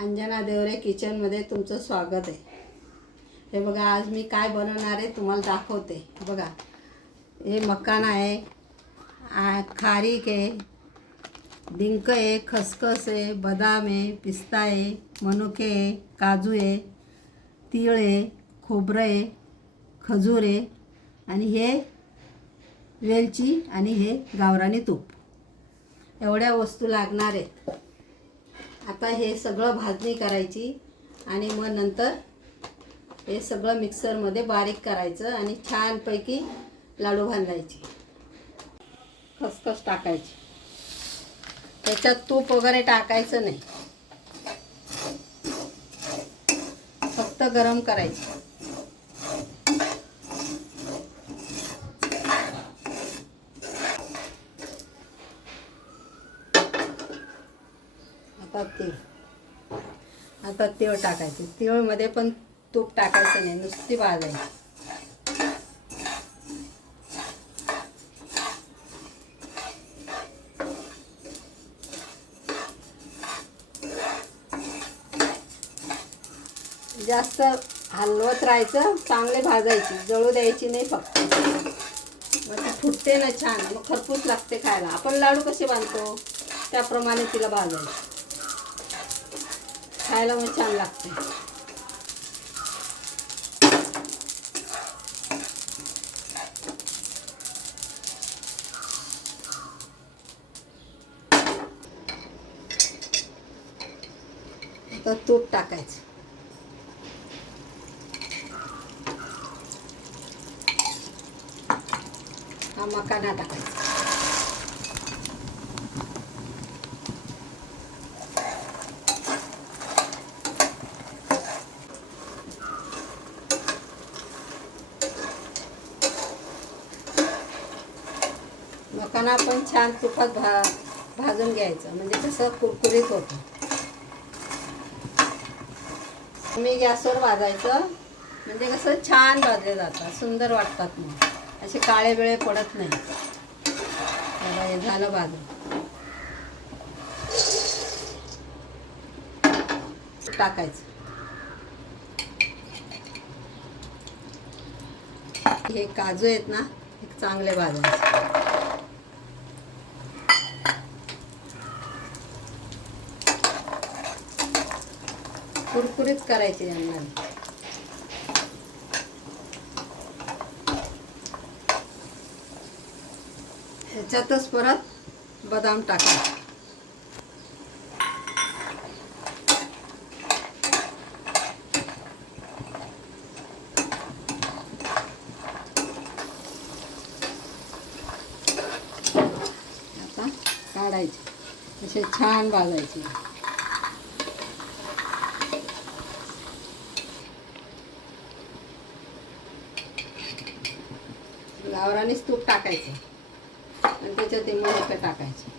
अंजना देवरे किचनमध्ये तुमचं स्वागत आहे. हे बघा आज मी काय बनवणार आहे तुम्हाला दाखवते. बघा हे मकान आहे आ- खारीक आहे डिंक आहे खसखस आहे बदाम आहे पिस्ता आहे मनुके आहे काजू आहे तीळ आहे खोबरं आहे खजूर आहे आणि हे वेलची आणि हे गावरानी तूप. एवढ्या वस्तू लागणार आहेत. आता हे सगळं भाजणी करायची आणि मग नंतर हे सगळं मिक्सरमध्ये बारीक करायचं आणि छानपैकी लाडू बांधायचे खसखस टाकायची. त्याच्यात तूप वगैरे टाकायचं नाही. फक्त गरम करायचं. आता तीळ आता तीळ टाकायचे. तीळमध्ये पण तूप टाकायचं नाही नुसती भाजायची. जास्त हलवत राहायचं चांगले भाजायची. जळू द्यायची नाही फक्त. मग ती फुटते ना छान. मग खरपूस लागते खायला. आपण लाडू कसे बांधतो त्याप्रमाणे तिला भाजायचं. खायला मग छान लागते. तर तूप टाकायचं. हा मकाना टाकायचा मकाना पण छान तुपात भा भाजून घ्यायचं. म्हणजे कसं कुरकुरीत होतं. मी गॅसवर भाजायचं म्हणजे कसं छान भाजले जातात. सुंदर वाटतात मग. असे काळे बिळे पडत नाही. बघा, हे झालं भाजून. टाकायचं. हे काजू आहेत ना हे चांगले भाजायचे. कुरकुरीत करायचे यांना. ह्याच्यातच परत बदाम टाकायचे आता काढायचे. असे छान भाजायचे. गावरानीच तूप टाकायचं. आणि त्याच्यात ते मनुका टाकायचं.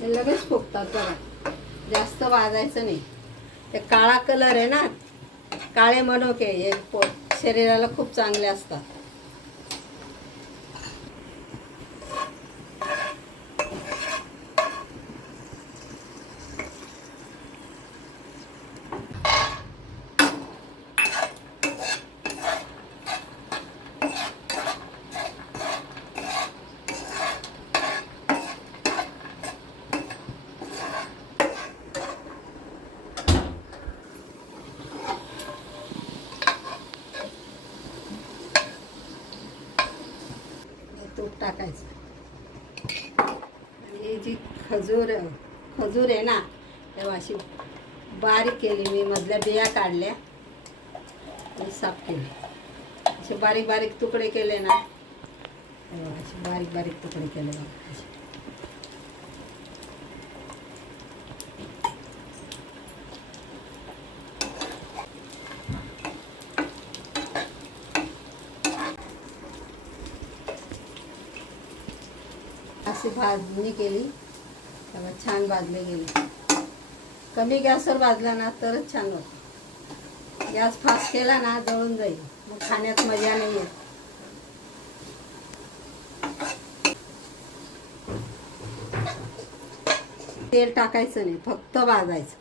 ते लगेच फुगतात बघा. जास्त वाजायचं नाही. ते काळा कलर आहे ना काळे मनोके हे शरीराला खूप चांगले असतात हे तूप टाकायचं आणि ही जी खजूर खजूर आहे ना तेव्हा अशी बारीक केली मी मधल्या बिया काढल्या. आणि साफ केली. असे बारीक बारीक तुकडे केले ना. तेव्हा असे बारीक बारीक तुकडे केले बघा. असे. अशी भाजणी केली. त्यामुळे छान भाजले गेले. कमी गॅसवर भाजला ना तरच छान होतं. गॅस फास्ट केला ना जळून जाईल. मग खाण्यात मजा नाही येत. तेल टाकायचं नाही फक्त भाजायचं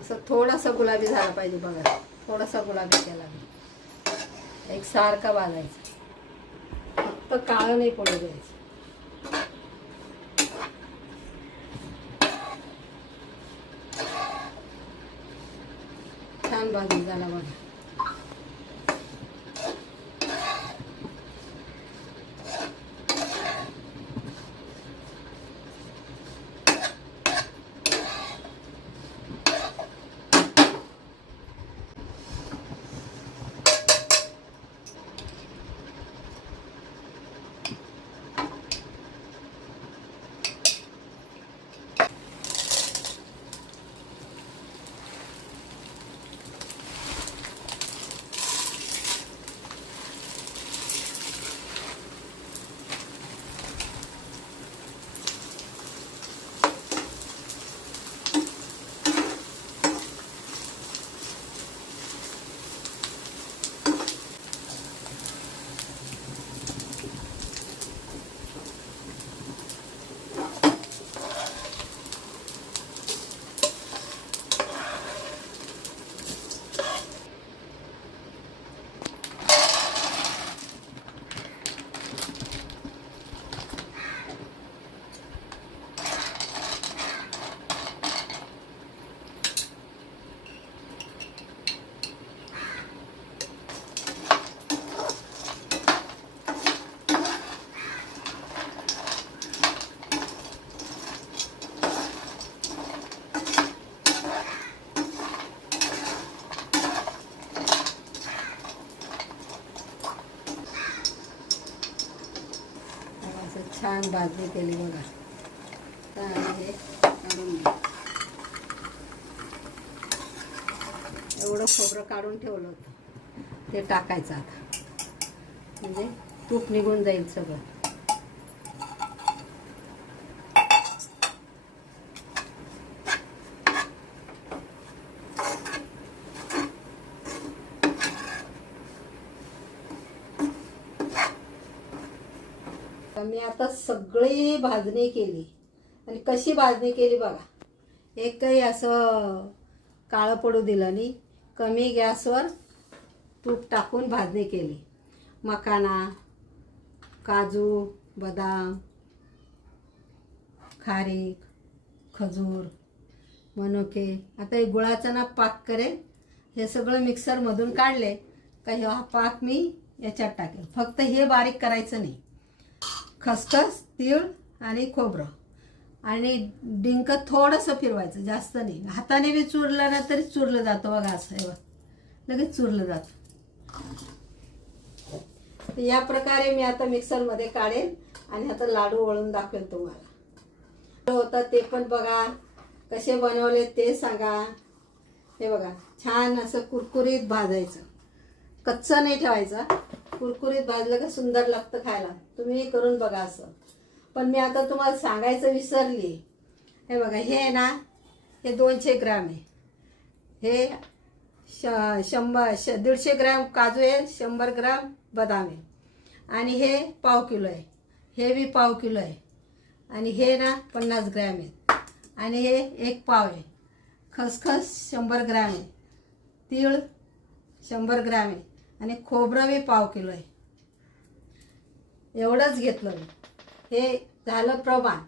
असं थोडासा गुलाबी झाला पाहिजे बघा. थोडासा गुलाबी केला एक सारखा वाजायचा. फक्त काळं नाही पडू द्यायचं छान भाजून झाला बघा असं छान भाजी केली बघा. तर हे काढून घ्या. एवढं खोबरं काढून ठेवलं होतं. ते टाकायचं आता. म्हणजे तूप निघून जाईल सगळं. तर मी आता सगळी भाजणी केली. आणि कशी भाजणी केली बघा. एकही असं काळं पडू दिलं नाही. कमी गॅसवर तूप टाकून भाजणी केली. मकाना काजू बदाम खारीक खजूर मनोके. आता हे गुळाचा ना पाक करेल. हे सगळं मिक्सरमधून काढले का हा पाक मी याच्यात टाकेल. फक्त हे बारीक करायचं नाही. खसखस तीळ आणि खोबरं. आणि डिंक थोडंसं फिरवायचं जास्त नाही. हाताने बी चुरलं ना तरी चुरलं जातं बघा असं हे लगेच चुरलं जातं. तर या प्रकारे मी आता मिक्सरमध्ये काढेन आणि आता लाडू वळून दाखवेल तुम्हाला. होता ते पण बघा कसे बनवले ते सांगा. हे बघा छान असं कुरकुरीत भाजायचं. कच्चं नाही ठेवायचं. कुरकुरीत भाजलं का सुंदर लागतं खायला. तुम्ही करून बघा असं. पण मी आता तुम्हाला सांगायचं विसरली. हे बघा हे आहे ना हे दोनशे ग्राम आहे. हे श शंभर श दीडशे ग्राम काजू आहे शंभर ग्राम बदाम आहे. आणि हे पाव किलो आहे. हे बी पाव किलो आहे. आणि हे ना पन्नास ग्रॅम आहे. आणि हे एक पाव आहे. खसखस शंभर ग्रॅम आहे. तीळ शंभर ग्रॅम आहे. आणि खोबरं मी पाव किलो आहे. एवढंच घेतलं मी. हे झालं प्रमाण.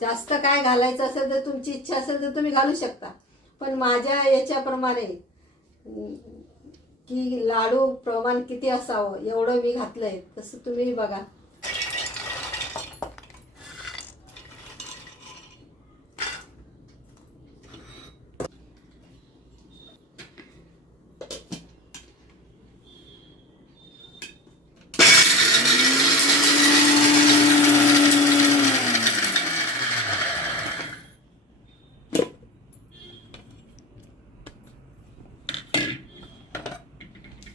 जास्त काय घालायचं असेल तर तुमची इच्छा असेल तर तुम्ही घालू शकता. पण माझ्या याच्याप्रमाणे की लाडू प्रमाण किती असावं एवढं मी घातलं आहे तसं तुम्ही बघा.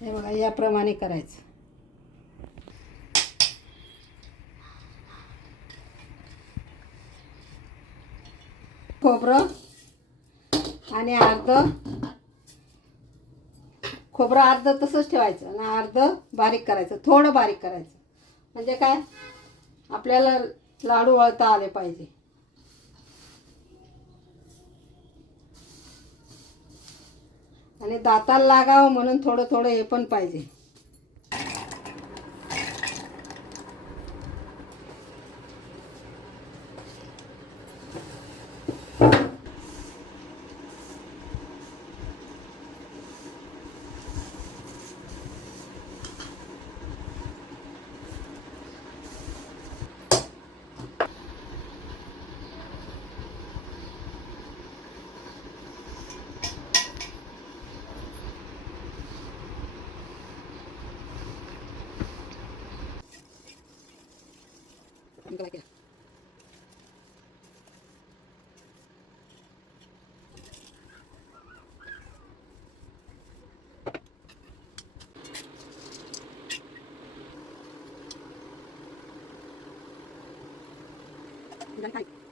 हे बघा याप्रमाणे करायचं. खोबरं आणि अर्ध खोबरं अर्ध तसंच ठेवायचं आणि अर्ध बारीक करायचं थोडं बारीक करायचं. म्हणजे काय? आपल्याला लाडू वळता आले पाहिजे. आणि दाताला लागावं म्हणून थोडं थोडं हे पण पाहिजे. だけだ。左タ。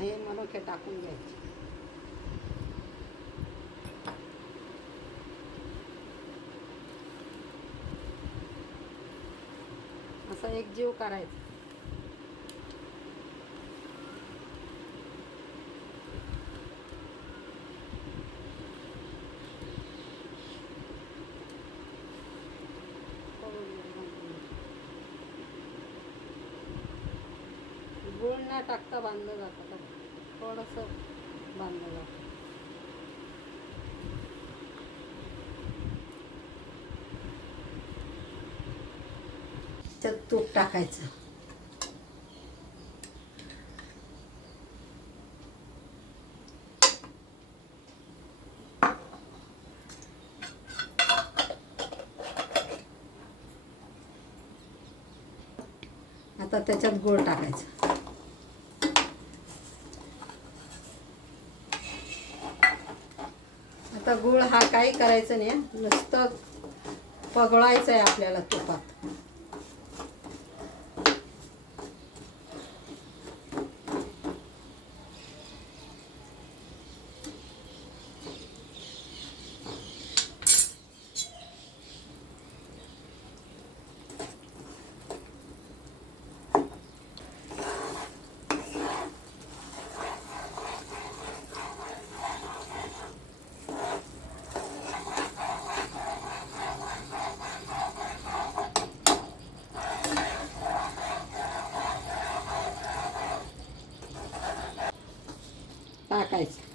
हे मनोखे टाकून घ्यायचे. असा एक जीव करायचा. गुळ न टाकता बांधलं जातं. थोडंसं बांधलं जातं त्यात तूप टाकायचं. आता त्याच्यात गोळ टाकायचं. आता गुळ हा काही करायचं नाही नुसतं पगळायचं आहे आपल्याला तुपात. टाकायचं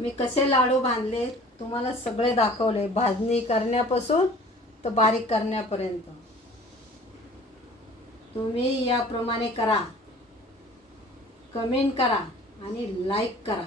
मी कसे लाडू बांधले तुम्हाला सगळे दाखवले. भाजणी करण्यापासून तर बारीक करण्यापर्यंत. तुम्ही याप्रमाणे करा. कमेंट करा आणि लाईक करा.